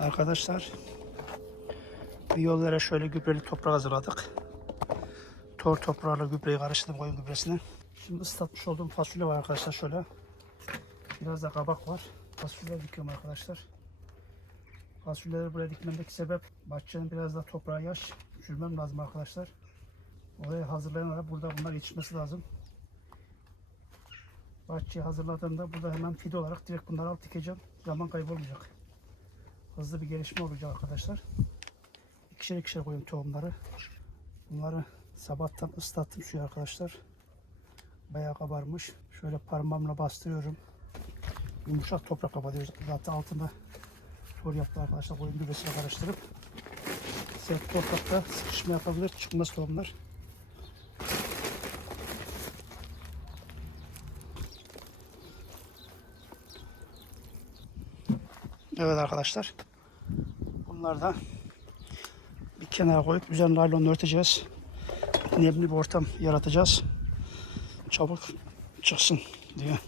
Arkadaşlar bir yollara şöyle gübreli toprak hazırladık. Tor toprağıyla gübreyi karıştırdım koyun gübresini. Şimdi ıslatmış olduğum fasulye var arkadaşlar şöyle. Biraz da kabak var. Fasulye dikiyorum arkadaşlar. Fasulyeleri buraya dikmemdeki sebep bahçenin biraz da toprağı yaş. Düşürmem lazım arkadaşlar. Oraya hazırlayana burada bunlar yetişmesi lazım. Bahçeyi hazırladığımda burada hemen fide olarak direkt bunları alıp dikeceğim. Zaman kaybı olmayacak. Hızlı bir gelişme olacak arkadaşlar. İkişer ikişer koyuyorum tohumları. Bunları sabahtan ıslattım suyu arkadaşlar. Bayağı kabarmış. Şöyle parmağımla bastırıyorum. Yumuşak toprak kapatıyoruz. Zaten altında tor yaptı arkadaşlar. Koyun gübresiyle karıştırıp sert toprakta sıkışma yapabilir. Çıkmaz tohumlar. Evet arkadaşlar. Bunlar da bir kenara koyup üzerine naylonla örteceğiz. Nemli bir ortam yaratacağız. Çabuk çıksın diye.